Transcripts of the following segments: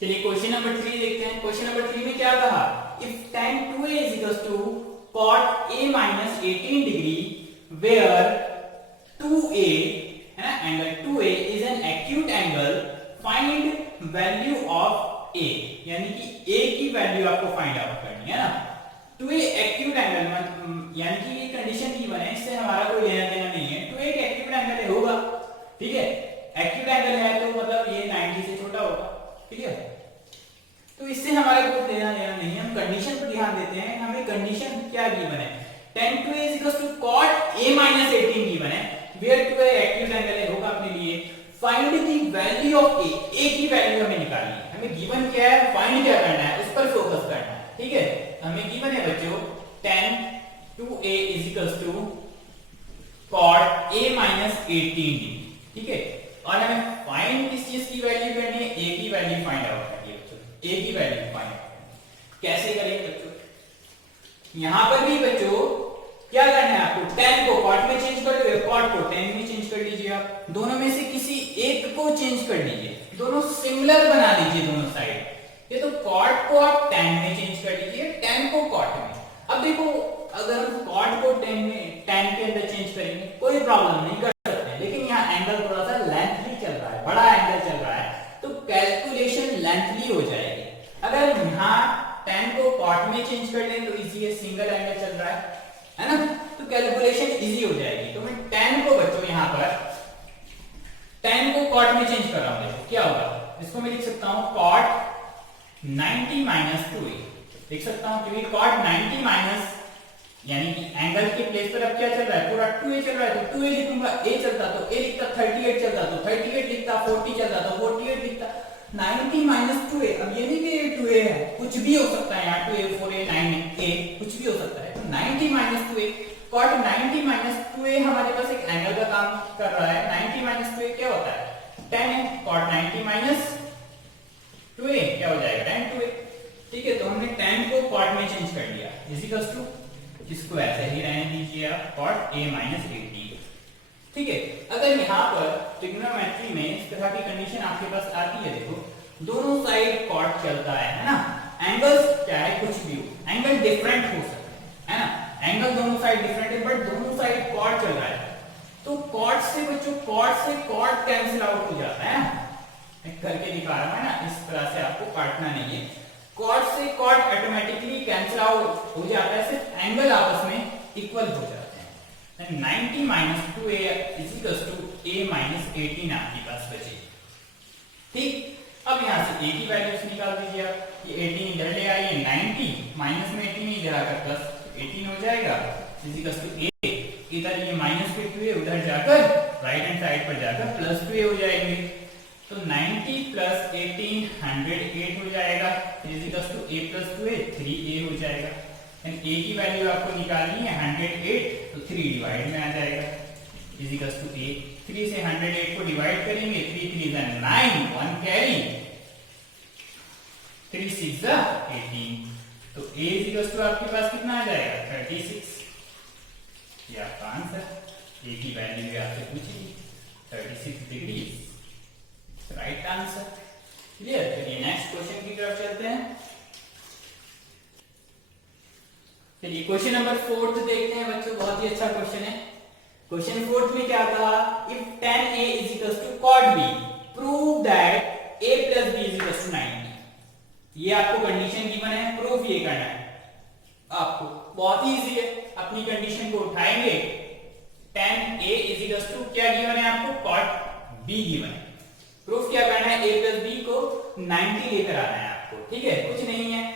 चलिए question number 3 देखते हैं। क्वेश्चन नंबर 3 में क्या कहा, if tan 2a is equals to cot a minus 18 degree where 2a है ना, angle 2a is an acute angle, find value of a, यानी कि a की वैल्यू आपको फाइंड आउट करनी है ना। 2a एक्यूट एंगल यानी कि ये कंडीशन गिवन है, इससे हमारा कोई लेना देना नहीं है। 2a एक एक्यूट एंगल होगा, ठीक है, एक्यूट एंगल है तो मतलब ये 90 से छोटा होगा, ठीक है। तो इससे हमारा कोई लेना देना नहीं है, हम कंडीशन पर ध्यान देते हैं। हमें कंडीशन क्या गिवन है, tan 2a is equals to cot a minus 18 given है, where 2a एक्यूट एंगल है होगा अपने लिए। Find the value of a की वैल्यू हमें निकालनी है। हमें गिवन क्या है, फाइंड क्या करना है, उस पर फोकस करना है, ठीक है। हमें गिवन है बच्चों tan 2a is equals to cot a minus 18, ठीक है। और हमें फाइंड किस चीज की वैल्यू करनी है, a की वैल्यू फाइंड आउट करनी है बच्चों, a की वैल्यू फाइंड आउट कैसे करेंगे बच्चों। यहां पर भी बच्चों क्या करना है आपको, tan को cot में चेंज कर लो, cot को tan में चेंज कर लीजिए। आप दोनों में से किसी एक को चेंज कर लीजिए, दोनों सिमिलर बना लीजिए दोनों साइड। ये तो cot को आप tan में चेंज कर लीजिए, tan को cot में। अब देखो अगर हम cot को tan के अंदर चेंज करेंगे कोई प्रॉब्लम नहीं, कर सकते हैं, लेकिन यहाँ एंगल थोड़ा सा लेंथली चल रहा है, बड़ा एंगल चल रहा है, तो कैलकुलेशन लेंथली हो जाएगी। अगर यहाँ tan को cot में चेंज कर लें तो इजी है, सिंगल एंगल चल रहा है ना, तो कैलकुलेशन इजी हो जाएगी। तो मैं tan को बच्चों यहाँ पर tan को cot में चेंज कर रहा हूँ, देखो क्या होगा, इसको मैं लिख सकता हूँ cot 90 minus 2a, लिख सकता हूँ क्योंकि cot 90 माइनस यानी कि एंगल के प्लेस पर अब क्या चल रहा है, पूरा 2a चल रहा है, तो 2a लिखूंगा, a चलता तो a लिखता, 38 चलता तो 38 लिखता, 40 चलता तो 48 लिखता। 90 माइनस 2a, अब ये नहीं कि 2a है, कुछ भी हो सकता है यहाँ, 2a 4a 9a कुछ भी हो सकता है, तो 90 minus 2a, cot 90 minus 2a हमारे पास एक एंगल का काम कर रहा है। 90 माइनस 2a क्या होता है, tan है, cot 90 माइनस 2a क्या हो जाएगा, tan 2a, ठीक है। तो हमने tan को cot में चेंज कर लिया, इज इक्वल्स टू, इसको ऐसे ही रहने दीजिए आप, cot a minus 18, ठीक है। अगर यहाँ पर ट्रिग्नोमेट्री में इस तरह की कंडीशन आपके पास आती है, देखो दोनों साइड cot चलता है ना, एंगल्स चाहे कुछ भी हो, एंगल डिफरेंट हो सकते हैं, है ना, एंगल दोनों साइड डिफरेंट है, बट दोनों साइड cot चल रहा है, तो cot से बच्चों cot से cot कैंसिल आउट हो जाता है। मैं करके दिखा रहा हूं ना, इस तरह से आपको काटना नहीं है, cot से cot ऑटोमेटिकली कैंसिल आउट हो जाता है, सिर्फ एंगल आपस में इक्वल हो जाते हैं। 90 minus 2a is equals to a minus 18 आपके पास बचे, ठीक। अब यहां से a की वैल्यूज निकाल दीजिए आप, ये 18 इधर ले आइए, 90 माइनस में 18 इधर आकर प्लस 18 हो जाएगा, इज इक्वल्स टू a, इधर ये माइनस के 2a उधर जाकर राइट हैंड साइड पर जाकर प्लस 2a हो जाएंगे, तो 90 प्लस 18 108 हो जाएगा, is equals to a plus 2a 3a हो जाएगा। एंड a की वैल्यू आपको निकालनी है 108, तो 3 डिवाइड में आ जाएगा, इज इक्वल्स टू a, 3 से 108 को डिवाइड करेंगे, 3 3 is 9, 1 कैरी, 3 6 18, तो a इज इक्वल्स टू आपके पास कितना आ जाएगा 36, ये आपका आंसर। a की वैल्यू आपसे पूछी 36 डिग्री, राइट आंसर। क्लियर। चलिए नेक्स्ट क्वेश्चन की तरफ चलते हैं। चलिए क्वेश्चन नंबर 4 देखते हैं बच्चों, बहुत ही अच्छा क्वेश्चन है। क्वेश्चन 4 में क्या कहा, if tan a is equals to cot b, prove that a plus b is equals to 90। ये आपको कंडीशन गिवन है, प्रूफ ये करना है आपको, बहुत ही इजी है। अपनी कंडीशन को उठाएंगे, tan a is equals to क्या गिवन है आपको, cot b गिवन है। प्रूफ क्या करना है, a प्लस b को 90 लेकर आना है आपको, ठीक है, कुछ नहीं है।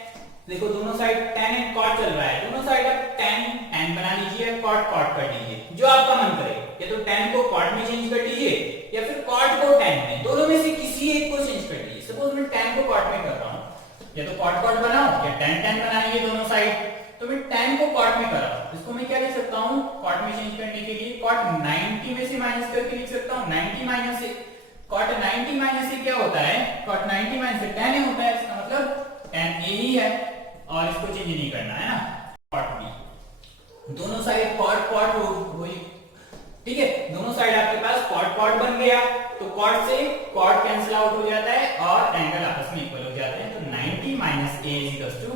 देखो दोनों साइड tan एंड cot चल रहा है, दोनों साइड आप tan बना लीजिए, cot कर लीजिए, जो आपका मन करे, या तो tan को cot में चेंज कर लीजिए या फिर cot को tan में, दोनों में से किसी एक को चेंज कर लीजिए। सपोज मैं tan को cot में कर रहा हूं, या तो cot बनाओ या tan बनाइए दोनों साइड, तो मैं tan को cot में कर रहा हूं, इसको मैं क्या लिख सकता हूं, cot में चेंज करने के लिए cot 90 में से माइनस करके लिख सकता हूं, 90 माइनस से cot 90 माइनस से क्या होता है, cot 90 माइनस से tan होता है, इसका मतलब tan a ही है, और इसको चेंज नहीं करना है ना, cot b, दोनों साइड cot हुई, ठीक है, दोनों साइड आपके पास cot बन गया, तो cot से cot कैंसिल आउट हो जाता है और एंगल आपस में इक्वल हो जाता है। Minus a is equal to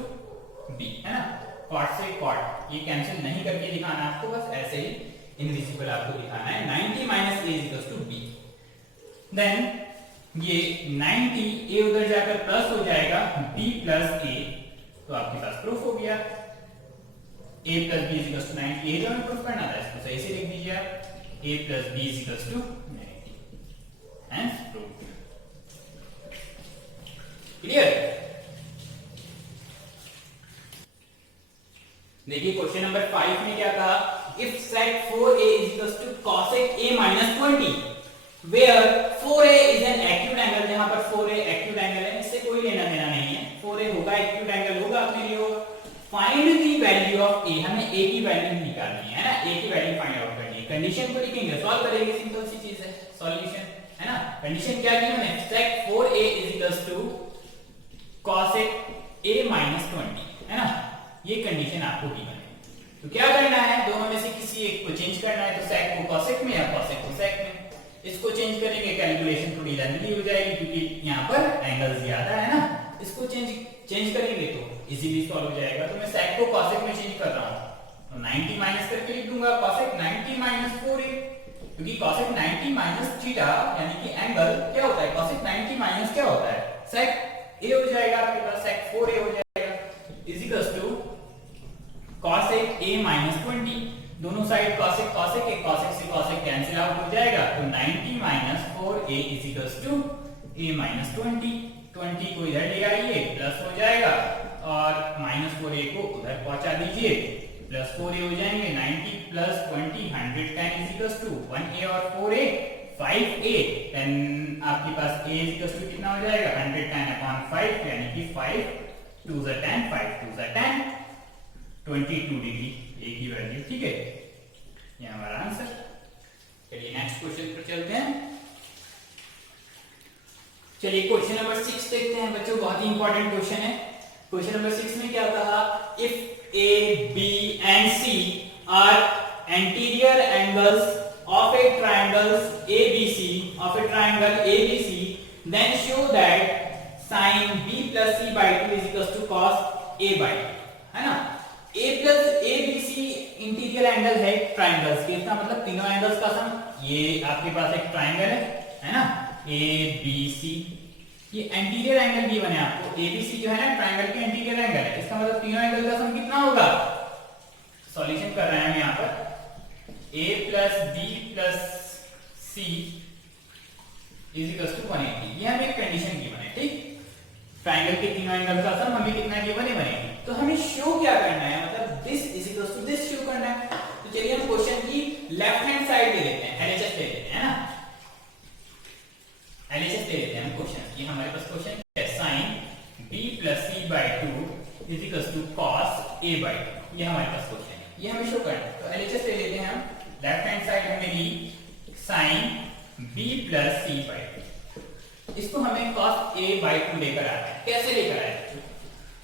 b, है ना। कॉट से कॉट ये कैंसिल नहीं करके दिखाना आपको, बस ऐसे ही इनविजिबल आपको दिखाना है। 90 minus a is equal to b. Then ये 90 ए उधर जाकर प्लस हो जाएगा बी प्लस ए, तो आपके पास प्रूफ हो गया। a plus b is equal to 90, ये जो हमें प्रूफ करना था इसको सही से लिख दीजिए आप, a plus b is equal to 90, hence proof. Clear. देखिए क्वेश्चन नंबर 5 में क्या कहा, if sec 4a is equals to cosec a minus 20 where 4a is an acute angle, जहां पर 4a acute angle है, इससे कोई लेना देना नहीं है, 4a होगा acute angle होगा, अपने लिए होगा। Find the value of a, हमें a की वैल्यू निकालनी है ना, a की वैल्यू फाइंड आउट करनी है। कंडीशन को लिखेंगे, सॉल्व करेंगे, सिंपल सी चीज है सॉल्यूशन, है ना। कंडीशन क्या दी हमने, sec 4a is equals to cosec a minus 20, है ना। ये कंडीशन आपको गिवन है, तो क्या करना है, दोनों में से किसी एक को चेंज करना है, तो sec को cosec में या cosec को sec में। इसको चेंज करेंगे, कैलकुलेशन थोड़ी लेंथी हो जाएगी क्योंकि यहाँ पर एंगल ज्यादा है ना। इसको चेंज करेंगे तो इजीली सॉल्व हो जाएगा। तो मैं sec को cosec में चेंज कर रहा हूँ, तो 90 माइनस करके लिख दूंगा cosec 90 माइनस 4a, क्योंकि cosec 90 माइनस थीटा यानी कि एंगल क्या होता है, cosec 90 माइनस क्या होता है, sec a हो जाएगा आपके पास, sec 4a हो जाएगा is equal to cosec a minus 20। दोनों साइड cosec cosec के cosec से cosec कैंसिल आउट हो जाएगा, तो 90 minus 4a is equals to a minus 20। 20 को इधर ले आइए, प्लस हो जाएगा, और माइनस 4a को उधर पहुंचा दीजिए, प्लस 4a हो जाएंगे। 90 plus 20 110 is equals to 1a और 4a 5a। देन आपके पास a is equals to कितना हो जाएगा, 110 upon 5 यानी कि 5 2 is 10, 5 2 is 10, 22 डिग्री a की वैल्यू, ठीक है। ये हमारा आंसर। चलिए नेक्स्ट क्वेश्चन पर चलते हैं। चलिए क्वेश्चन नंबर 6 देखते हैं बच्चों, बहुत ही इंपॉर्टेंट क्वेश्चन है। क्वेश्चन नंबर 6 में क्या कहा, if a b and c are anterior angles of a triangle ABC, then show that sin b plus c by 2 is equals to cos a by 2, है ना। a plus abc interior angle है triangles के, इसका मतलब तीनों angles का सम। ये आपके पास एक ट्राइंगल है ना, abc, ये एंटीरियर एंगल भी बने आपको, abc जो है ना ट्राइंगल के एंटीरियर एंगल है, इसका मतलब तीनों एंगल का सम कितना होगा। सॉल्यूशन कर रहे हैं हम यहाँ पर, a plus b plus c is equals to 180, ये हमें एक कंडीशन गिवन है, ठीक। ट्राइंगल के तीनों एंगल का सम हमें कितना गिवन है, बनेगी। तो हमें शो क्या करना है, मतलब this is equals to this show करना है। तो चलिए हम क्वेश्चन की लेफ्ट हैंड साइड ले लेते हैं, एलएचएस ले लेते हैं, है ना। एलएचएस ले लेते हैं हम क्वेश्चन की। हमारे पास क्वेश्चन है sin b plus c by 2 is equals to cos a by 2, ये हमारे पास क्वेश्चन है, ये हमें शो करना है। तो एलएचएस ले लेते हैं हम, लेफ्ट हैंड साइड हमें ली sin b plus c by 2, इसको हमें cos a by 2 लेकर आना है। कैसे लेकर आए,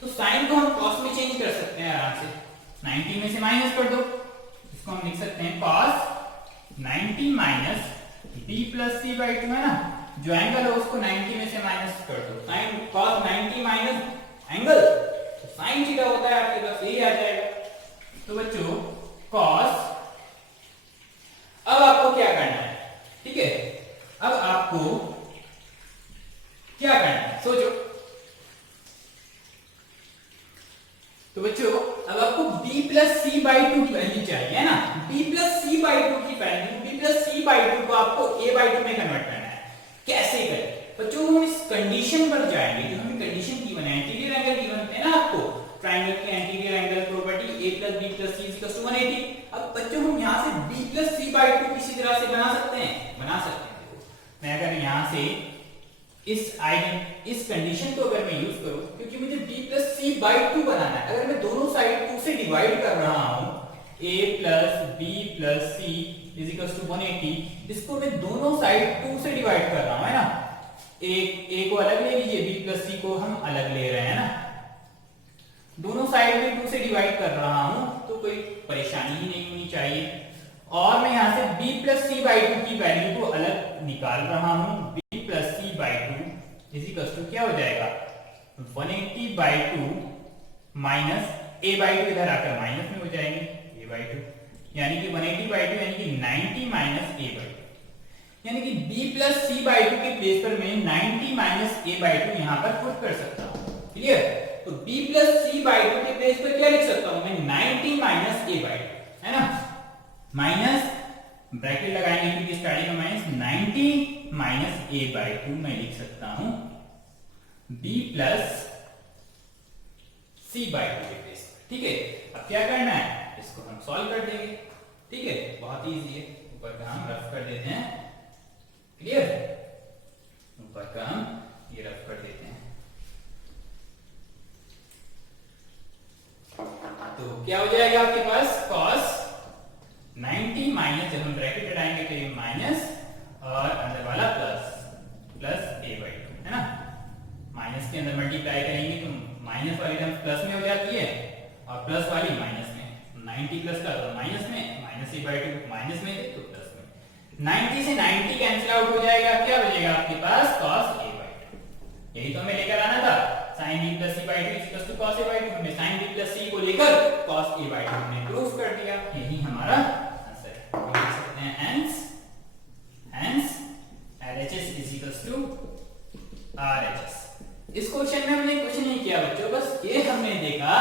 तो साइन को हम cos में चेंज कर सकते हैं आराम से, 90 में से माइनस कर दो, इसको हम लिख सकते हैं cos 90 minus b plus c by 2, है ना। जो एंगल है उसको 90 में से माइनस कर दो, sine cos 90 minus angle sine theta होता है आपके पास, यही आ जाएगा। तो बच्चों cos, अब आपको क्या करना है, ठीक है, अब आपको क्या करना है सोचो। तो बच्चों अब आपको b प्लस सी बाई 2 की वैल्यू चाहिए, है ना। b प्लस सी बाई 2 की value, b plus c by 2 को आपको a बाई 2 में कन्वर्ट करना है। कैसे करें बच्चों, हम इस कंडीशन पर जाएंगे, जो हमें कंडीशन गिवन है, एंटीरियर एंगल गिवन है ना आपको, ट्रायंगल के anterior angle property a plus b plus c equals to 180। अब बच्चों हम यहां से b प्लस सी बाई 2 किसी तरह से बना सकते हैं, बना सकते हैं। देखो मैं अगर यहां से इस कंडीशन को अगर मैं यूज करूं, क्योंकि मुझे b प्लस सी बाई 2 बनाना है, अगर मैं दोनों साइड 2 से डिवाइड कर रहा हूं, a plus b plus c is equals to 180, इसको मैं दोनों साइड 2 से डिवाइड कर रहा हूं, है ना। a को अलग ले लीजिए, b प्लस c को हम अलग ले रहे हैं ना, दोनों साइड में 2 से डिवाइड कर रहा हूं, तो कोई परेशानी ही नहीं होनी चाहिए। और मैं यहां से b प्लस सी बाई 2 की वैल्यू को अलग निकाल रहा हूं, b plus c by 2 is equals to क्या हो जाएगा, 180/2 माइनस a/2 इधर आकर माइनस में हो जाएंगे a/2, यानी कि 180/2 यानी कि 90 माइनस a/2, यानी कि b प्लस c/2 के प्लेस पर मैं 90 माइनस a/2 यहां पर पुट कर सकता हूं। क्लियर? तो b प्लस c/2 के प्लेस पर क्या लिख सकता हूं मैं? 90 माइनस a/2, है ना? माइनस ब्रैकेट लगाएंगे क्योंकि स्टार्टिंग में माइनस 90 माइनस a/2 मैं लिख सकता हूं b प्लस c/2 के प्लेस पर। ठीक है, अब क्या करना है, इसको हम सॉल्व कर देंगे। ठीक है, बहुत इजी है। ऊपर का हम रफ कर देते हैं। क्लियर? ऊपर का हम ये रफ कर देते हैं। तो क्या हो जाएगा आपके पास? cos 90 माइनस, जब हम ब्रैकेट हटाएंगे तो ये माइनस और अंदर वाला प्लस a/2, है ना? माइनस के अंदर मल्टीप्लाई करेंगे तो माइनस वाली टर्म प्लस में हो जाती है और प्लस वाली माइनस में। 90 प्लस का तो माइनस में, माइनस a/2 माइनस में थे तो प्लस में। 90 से 90 कैंसिल आउट हो जाएगा, क्या बचेगा आपके पास? cos a/2। यही तो हमें लेकर आना था, sin b plus c/2 cos a/2। हमने sin b plus c को लेकर cos a/2 हमने प्रूफ कर दिया। यही हमारा आंसर है। लिख सकते हैं hence LHS is RHS। इस क्वेश्चन में हमने कुछ नहीं किया बच्चों, बस ये हमने देखा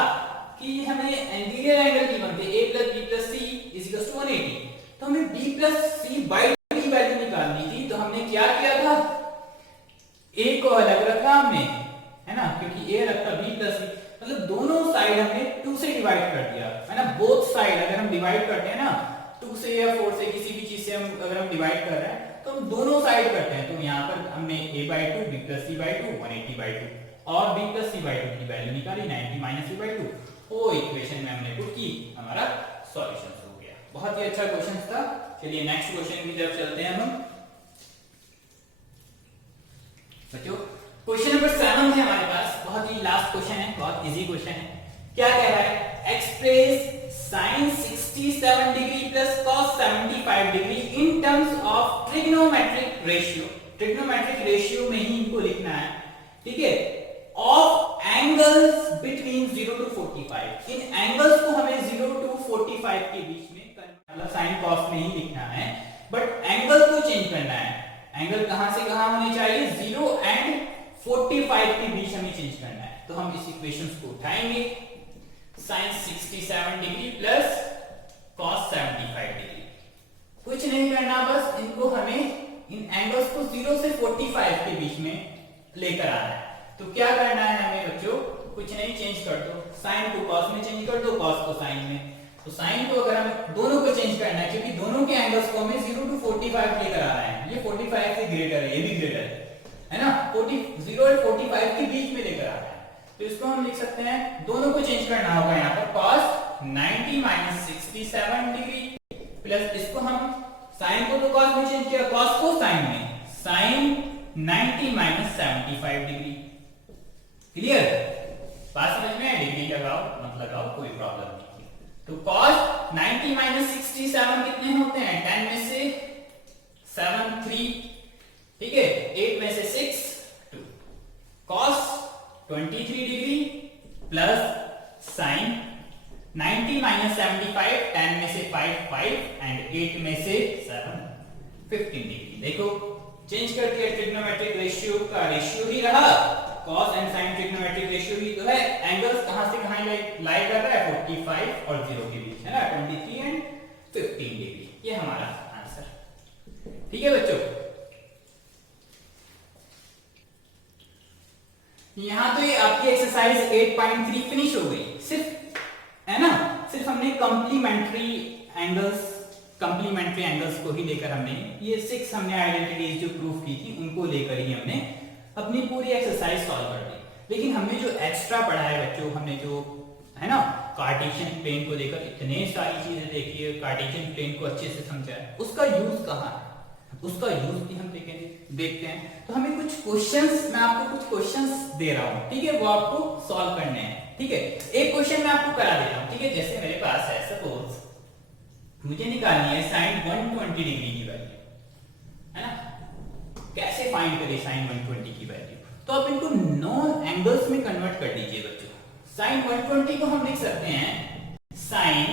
कि हमें एंटीरियर एंगल की बनते a plus b plus c is 180, तो हमें b plus c/2 की वैल्यू निकालनी थी। तो हमने क्या किया था, a को अलग रखा हमने, है ना? क्योंकि a रखा b plus c, मतलब दोनों साइड हमने 2 से डिवाइड कर दिया, है ना? बोथ साइड अगर हम डिवाइड करते हैं ना 2 से या 4 से, किसी भी चीज से हम अगर हम डिवाइड कर रहे हैं तो हम दोनों साइड करते हैं। तो यहाँ पर हमने a/2 b plus c/2 180/2 और b plus c/2 की वैल्यू निकाली 90 माइनस c/2, वो इक्वेशन में हमने पुट की, हमारा सॉल्यूशन हो गया। बहुत ही अच्छा क्वेश्चन था। चलिए नेक्स्ट क्वेश्चन की तरफ चलते हैं हम बच्चों। क्वेश्चन नंबर 7 है हमारे पास, बहुत ही लास्ट क्वेश्चन है, बहुत इजी क्वेश्चन है। क्या कह रहा है? Express sin 67 degree plus cos 75 degree in terms of trigonometric ratio. Trigonometric ratio में ही इनको लिखना है, ठीक है? Of angles between 0 to 45। In angles को हमें 0 to 45 के बीच में करना, मतलब sin cos में ही लिखना है, बट एंगल को चेंज करना है। एंगल कहां से कहां होने चाहिए? 0 and 45 के बीच हमें चेंज करना है। तो हम इस इक्वेशंस को उठाएंगे, sin 67 degree plus cos 75 degree. कुछ नहीं करना, बस इनको हमें इन एंगल्स को 0 से 45 के बीच में लेकर आना है। तो क्या करना है हमें बच्चों? कुछ नहीं, चेंज कर दो, sin को cos में चेंज कर दो, cos को sin में। तो sin को अगर हम दोनों को चेंज करना है, क्योंकि दोनों के एंगल्स को हमें 0 to 45 लेकर आना है। ये 45 से ग्रेटर है, ये भी ग्रेटर है ना? 0 और 45 के बीच में लेकर आना है। तो इसको हम लिख सकते हैं, दोनों को चेंज करना होगा यहाँ पर, cos 90 माइनस 67 डिग्री प्लस इसको हम sin को तो cos में चेंज किया, cos को sin में, sin 90 माइनस 75 डिग्री। क्लियर? बात समझ में? डिग्री लगाओ मत लगाओ कोई प्रॉब्लम नहीं। तो cos 90 माइनस 67 कितने होते हैं? 10 में से 7 3, ठीक है? 8 में से 6 2। cos 23 degree plus sin 90 minus 75, 10 में से 5 5 एंड 8 में से 7 15 डिग्री। देखो चेंज कर दिया, ट्रिग्नोमेट्रिक रेशियो का रेशियो ही रहा, cos and sin trigonometric ratio ही तो है। एंगल्स कहां से कहां लाई कर रहा है? 45 और 0 के बीच, है ना? 23 एंड 15 डिग्री। ये हमारा आंसर, ठीक है बच्चों? यहां तो ये आपकी एक्सरसाइज 8.3 फिनिश हो गई, सिर्फ, है ना? सिर्फ हमने कंप्लीमेंट्री एंगल्स को ही लेकर हमने ये 6 हमने आइडेंटिटीज जो प्रूफ की थी उनको लेकर ही हमने अपनी पूरी एक्सरसाइज सॉल्व कर दी। लेकिन हमने जो एक्स्ट्रा पढ़ा है बच्चों, हमने जो, है ना, कार्टेशियन प्लेन को लेकर इतने सारी चीजें देखी है, कार्टेशियन प्लेन को अच्छे से समझा है, उसका यूज कहाँ है, उसका यूज भी हम देखते हैं। तो हमें कुछ क्वेश्चंस, मैं आपको कुछ क्वेश्चंस दे रहा हूं, ठीक है? वो आपको सॉल्व करने हैं, ठीक है? एक क्वेश्चन मैं आपको करा दे रहा हूं, ठीक है? जैसे मेरे पास है, सपोज मुझे निकालनी है sin 120 डिग्री की वैल्यू, है ना? कैसे फाइंड करें sin 120 की वैल्यू? तो आप इनको नॉन एंगल्स में कन्वर्ट कर दीजिए बच्चों। साइन 120 को हम लिख सकते हैं साइन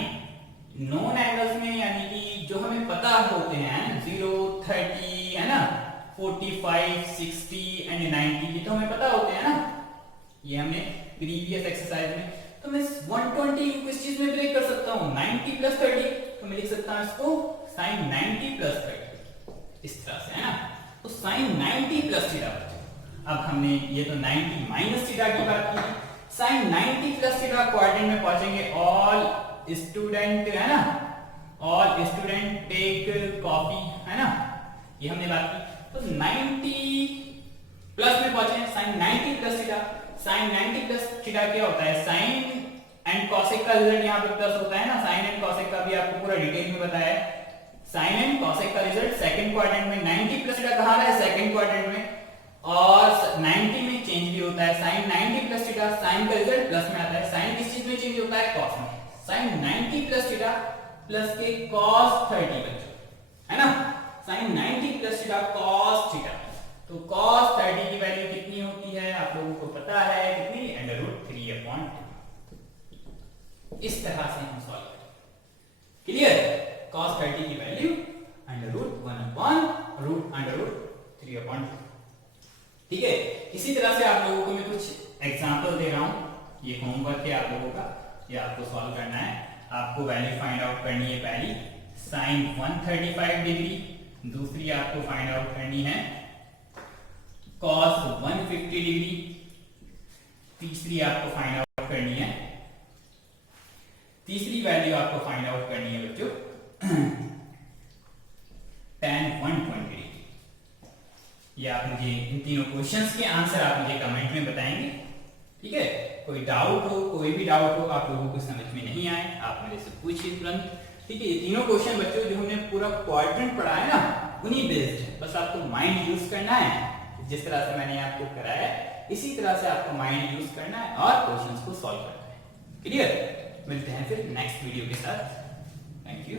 नॉन एंगल्स में, यानी कि जो हमें पता होते हैं 0, 30 है ना, 45, 60 एंड 90, ये तो हमें पता होते हैं ना, ये हमने प्रीवियस एक्सरसाइज में। तो मैं 120 को किस चीज में ब्रेक कर सकता हूँ, 90 प्लस 30, तो मैं लिख सकता हूँ इसको साइन 90 प्लस 30, इस तरह से है ना। तो साइन 90 प्लस थीटा। अब हमने ये तो 90 माइनस थीटा की बात की, साइन 90 प्लस थीटा क्वाड्रेंट में पहुंचेंगे। ऑल स्टूडेंट है ना, ऑल स्टूडेंट टेक कॉफी है ना, ये हमने बात की। तो 90 प्लस में पहुंचे, sine 90 plus theta. Sine 90 plus theta क्या होता है, साइन एंड कॉसेक का रिजल्ट यहाँ पे प्लस होता है ना, साइन एंड कॉसेक का भी आपको पूरा डिटेल में बताया है। साइन एंड कॉसेक का रिजल्ट सेकंड क्वाड्रेंट में, 90 प्लस थीटा कहाँ है, सेकंड क्वाड्रेंट में, और 90 में चेंज भी होता है। साइन 90 प्लस थीटा, साइन का रिजल्ट प्लस में आता है। साइन किस चीज में चेंज होता है, कॉस में। साइन 90 प्लस थीटा प्लस के कॉस 30 बच्चों, है ना, sine 90 plus theta cos theta. तो cos 30 की वैल्यू कितनी होती है आप लोगों को पता है, कितनी, √3/2। इस तरह से हम सॉल्व करेंगे। क्लियर, cos 30 की वैल्यू √1/√3/2। ठीक है, इसी तरह से आप लोगों को मैं कुछ एग्जांपल दे रहा हूं, ये होमवर्क है आप लोगों का, ये आपको सॉल्व करना है। आपको वैल्यू फाइंड आउट करनी है, पहली साइन 135 डिग्री, दूसरी आपको फाइंड आउट करनी है cos 150 डिग्री, तीसरी आपको फाइंड आउट करनी है, तीसरी वैल्यू आपको फाइंड आउट करनी है बच्चों tan 120 डिग्री। ये आप मुझे इन तीनों क्वेश्चंस के आंसर आप मुझे कमेंट में बताएंगे। ठीक है, कोई डाउट हो, कोई भी डाउट हो आप लोगों को समझ में नहीं आए, आप मेरे से पूछिए तुरंत। ठीक है, ये तीनों क्वेश्चन बच्चों जो हमने पूरा क्वाड्रेंट पढ़ा है ना, उन्हीं बेस्ड है। बस आपको माइंड यूज करना है, जिस तरह से मैंने आपको कराया है इसी तरह से आपको माइंड यूज करना है और क्वेश्चंस को सॉल्व करना है। क्लियर, मिलते हैं फिर नेक्स्ट वीडियो के साथ। Thank you.